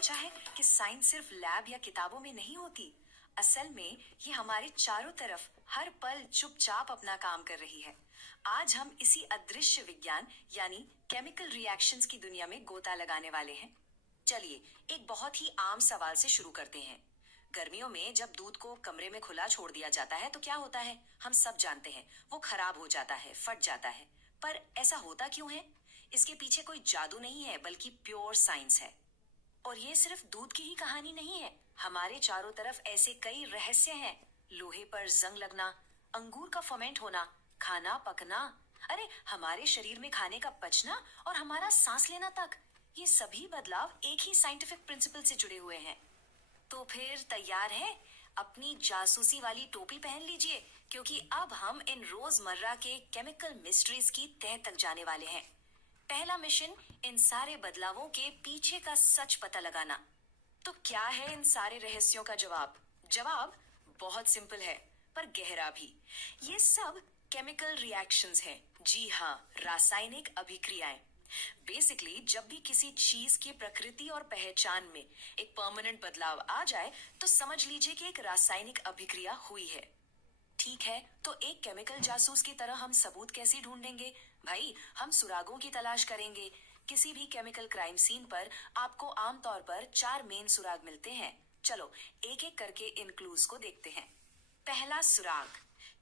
सोचा है कि साइंस सिर्फ लैब या किताबों में नहीं होती। असल में ये हमारे चारों तरफ हर पल चुपचाप अपना काम कर रही है। आज हम इसी अदृश्य विज्ञान यानी केमिकल रिएक्शंस की दुनिया में गोता लगाने वाले हैं। चलिए एक बहुत ही आम सवाल से शुरू करते हैं। गर्मियों में जब दूध को कमरे में खुला छोड़ दिया जाता है तो क्या होता है? हम सब जानते हैं, वो खराब हो जाता है, फट जाता है। पर ऐसा होता क्यों है? इसके पीछे कोई जादू नहीं है, बल्कि प्योर साइंस है। और ये सिर्फ दूध की ही कहानी नहीं है। हमारे चारों तरफ ऐसे कई रहस्य हैं। लोहे पर जंग लगना, अंगूर का फर्मेंट होना, खाना पकना, अरे हमारे शरीर में खाने का पचना और हमारा सांस लेना तक, ये सभी बदलाव एक ही साइंटिफिक प्रिंसिपल से जुड़े हुए हैं। तो फिर तैयार है? अपनी जासूसी वाली टोपी पहन लीजिए, क्योंकि अब हम इन रोजमर्रा के केमिकल मिस्ट्रीज की तह तक जाने वाले हैं। पहला मिशन, इन सारे बदलावों के पीछे का सच पता लगाना। तो क्या है इन सारे रहस्यों का जवाब? जवाब बहुत सिंपल है, पर गहरा भी। ये सब केमिकल रिएक्शंस हैं। जी हाँ, रासायनिक अभिक्रियाएं। बेसिकली जब भी किसी चीज की प्रकृति और पहचान में एक परमानेंट बदलाव आ जाए तो समझ लीजिए कि एक रासायनिक अभिक्रिया हुई है। ठीक है, तो एक केमिकल जासूस की तरह हम सबूत कैसे ढूंढेंगे? भाई, हम सुरागों की तलाश करेंगे। किसी भी केमिकल क्राइम सीन पर आपको आमतौर पर 4 मेन सुराग मिलते हैं। चलो एक एक करके इन क्लूज को देखते हैं। पहला सुराग,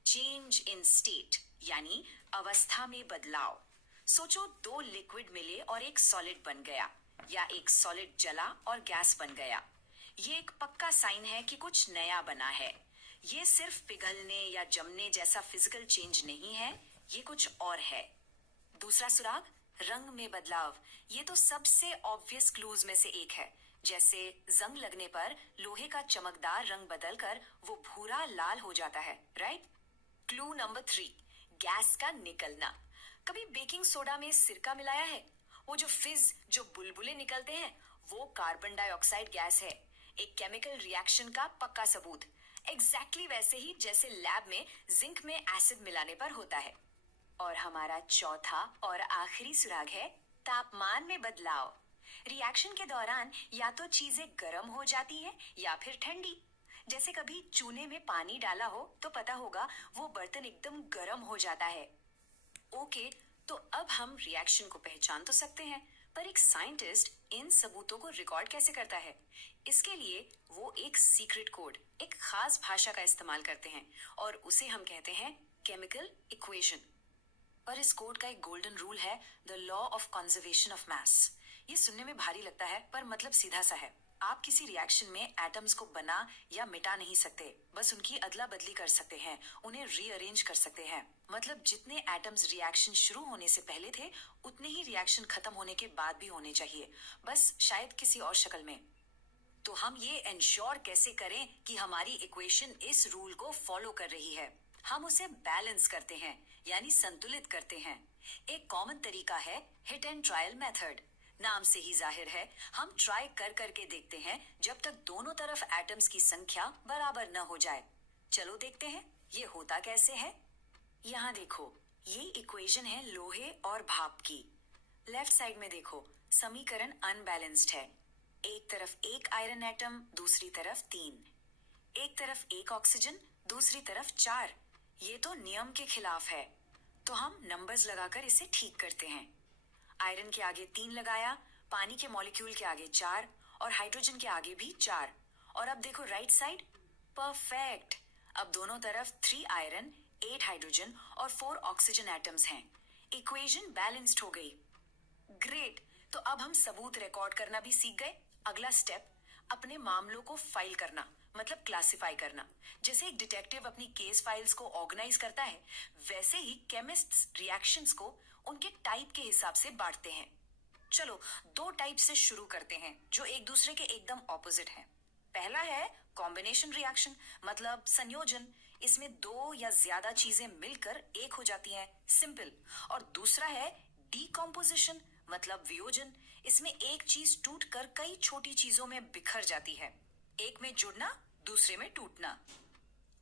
चेंज इन स्टेट, यानी अवस्था में बदलाव। सोचो 2 लिक्विड मिले और एक सॉलिड बन गया, या एक सॉलिड जला और गैस बन गया। ये एक पक्का साइन है कि कुछ नया बना है। ये सिर्फ पिघलने या जमने जैसा फिजिकल चेंज नहीं है, ये कुछ और है। दूसरा सुराग, रंग में बदलाव। ये तो सबसे ऑब्वियस क्लूज में से एक है। जैसे जंग लगने पर लोहे का चमकदार रंग बदलकर वो भूरा लाल हो जाता है, राइट? क्लू नंबर 3, गैस का निकलना। कभी बेकिंग सोडा में सिरका मिलाया है? वो जो फिज, जो बुलबुले निकलते हैं, वो कार्बन डाइऑक्साइड गैस है। एक केमिकल रिएक्शन का पक्का सबूत। एग्जैक्टली वैसे ही जैसे लैब में जिंक में एसिड मिलाने पर होता है। और हमारा चौथा और आखिरी सुराग है तापमान में बदलाव। रिएक्शन के दौरान या तो चीजें गर्म हो जाती है या फिर ठंडी। जैसे कभी चूने में पानी डाला हो तो पता होगा वो बर्तन एकदम गर्म हो जाता है। ओके, तो अब हम रिएक्शन को पहचान तो सकते हैं, पर एक साइंटिस्ट इन सबूतों को रिकॉर्ड कैसे करता है? इसके लिए वो एक सीक्रेट कोड, एक खास भाषा का इस्तेमाल करते हैं और उसे हम कहते हैं केमिकल इक्वेशन। पर इस कोड का एक गोल्डन रूल है, the law of conservation of mass. ये सुनने में भारी लगता है, पर मतलब सीधा सा है। आप किसी रिएक्शन में एटम्स को बना या मिटा नहीं सकते, बस उनकी अदला बदली कर सकते हैं, उन्हें रीअरेंज कर सकते हैं। मतलब जितने एटम्स रिएक्शन शुरू होने से पहले थे, उतने ही रिएक्शन खत्म होने के बाद भी होने चाहिए, बस शायद किसी और शक्ल में। तो हम ये इंश्योर कैसे करें कि हमारी इक्वेशन इस रूल को फॉलो कर रही है? हम उसे बैलेंस करते हैं, यानी संतुलित करते हैं। एक कॉमन तरीका है हिट एंड ट्रायल मेथड। नाम से ही जाहिर है, हम ट्राई कर करके देखते हैं जब तक दोनों तरफ एटम्स की संख्या बराबर न हो जाए। चलो देखते हैं ये होता कैसे है। यहाँ देखो, ये इक्वेशन है लोहे और भाप की। लेफ्ट साइड में देखो, समीकरण अनबैलेंस्ड है। एक तरफ एक आयरन एटम, दूसरी तरफ 3। एक तरफ एक ऑक्सीजन, दूसरी तरफ 4। ये तो नियम के खिलाफ है। तो हम नंबर्स लगाकर इसे ठीक करते हैं। आयरन के आगे 3 लगाया, पानी के मॉलिक्यूल के आगे 4 और हाइड्रोजन के आगे भी 4। और अब देखो राइट साइड, परफेक्ट। अब दोनों तरफ 3 आयरन, 8 हाइड्रोजन और 4 ऑक्सीजन एटम्स हैं। इक्वेशन बैलेंस्ड हो गई। ग्रेट, तो अब हम सबूत रिकॉर्ड करना भी सीख गए। अगला स्टेप, अपने मामलों को फाइल करना, मतलब क्लासिफाई करना। जैसे एक डिटेक्टिव अपनी केस फाइल्स को ऑर्गेनाइज करता है, वैसे ही केमिस्ट्स रिएक्शंस को उनके टाइप के हिसाब से बांटते हैं। चलो 2 टाइप से शुरू करते हैं जो एक दूसरे के एकदम ऑपोजिट हैं। पहला है कॉम्बिनेशन रिएक्शन, मतलब संयोजन। इसमें 2 या ज्यादा चीजें मिलकर एक हो जाती हैं, सिंपल। और दूसरा है डीकॉम्पोजिशन, मतलब वियोजन। इसमें एक चीज टूटकर कई छोटी चीजों में बिखर जाती है, एक में जुड़ना, दूसरे में टूटना।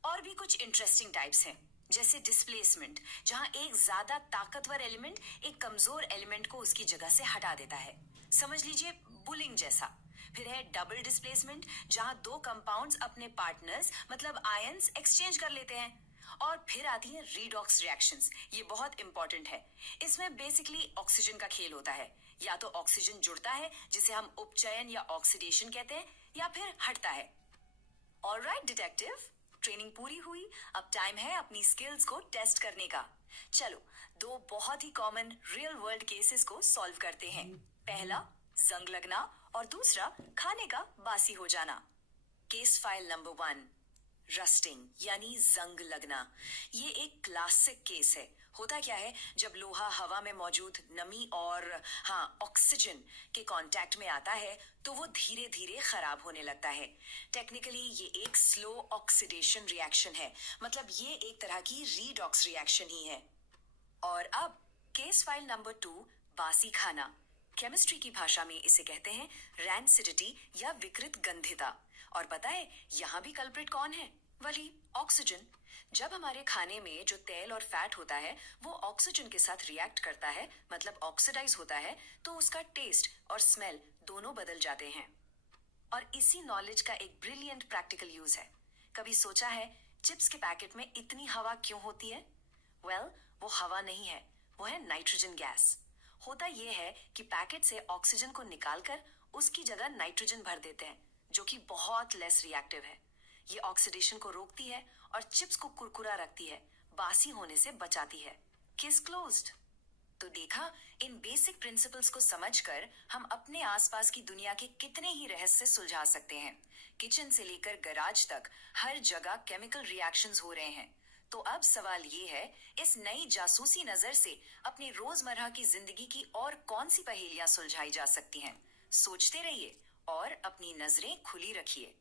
और भी कुछ इंटरेस्टिंग टाइप्स हैं, जैसे डिस्प्लेसमेंट, जहां एक ज्यादा ताकतवर एलिमेंट एक कमजोर एलिमेंट को उसकी जगह से हटा देता है। समझ लीजिए बुलिंग जैसा। फिर है डबल डिस्प्लेसमेंट, जहां दो कंपाउंड्स अपने पार्टनर्स मतलब आयंस एक्सचेंज कर लेते हैं। और फिर आती है रीडॉक्स रिएक्शंस। ये बहुत इंपॉर्टेंट है। इसमें बेसिकली ऑक्सीजन का खेल होता है। या तो ऑक्सीजन जुड़ता है, जिसे हम उपचयन या ऑक्सीडेशन कहते हैं, या फिर हटता है। ऑलराइट डिटेक्टिव, ट्रेनिंग पूरी हुई, अब टाइम है अपनी स्किल्स को टेस्ट करने का। चलो, दो बहुत ही कॉमन रियल वर्ल्ड केसेस को सॉल्व करते हैं। पहला, जंग लगना, और दूसरा, खाने का बासी हो जाना। केस फाइल नंबर 1, रस्टिंग यानी जंग लगना। ये एक क्लासिक केस है। होता क्या है, जब लोहा हवा में मौजूद नमी और ऑक्सीजन के कांटेक्ट में आता है तो वो धीरे धीरे खराब होने लगता है। टेक्निकली ये एक स्लो ऑक्सीडेशन रिएक्शन है, मतलब ये एक तरह की रीडॉक्स रिएक्शन ही है। और अब केस फाइल नंबर 2, बासी खाना। केमिस्ट्री की भाषा में इसे कहते हैं रैंसिडिटी या विकृत गंधिता। और पता है यहाँ भी कल्प्रिट कौन है? वही ऑक्सीजन। जब हमारे खाने में जो तेल और फैट होता है वो ऑक्सीजन के साथ रिएक्ट करता है, मतलब ऑक्सीडाइज होता है, तो उसका टेस्ट और स्मेल दोनों बदल जाते हैं। और इसी नॉलेज का एक ब्रिलियंट प्रैक्टिकल यूज है। कभी सोचा है चिप्स के पैकेट में इतनी हवा क्यों होती है? वेल, वो हवा नहीं है, वो है नाइट्रोजन गैस। होता ये है कि पैकेट से ऑक्सीजन को निकालकर उसकी जगह नाइट्रोजन भर देते हैं, जो कि बहुत लेस रिएक्टिव है। ये ऑक्सीडेशन को रोकती है और चिप्स को कुरकुरा रखती है, बासी होने से बचाती है। Case closed. तो देखा, इन बेसिक प्रिंसिपल्स को समझकर हम अपने आसपास की दुनिया के कितने ही रहस्य सुलझा सकते हैं। किचन से लेकर गैराज तक हर जगह केमिकल रिएक्शंस हो रहे हैं। तो अब सवाल ये है, इस नई जासूसी नजर से अपनी रोजमर्रा की जिंदगी की और कौन सी पहेलियां सुलझाई जा सकती हैं? सोचते रहिए और अपनी नजरें खुली रखिए।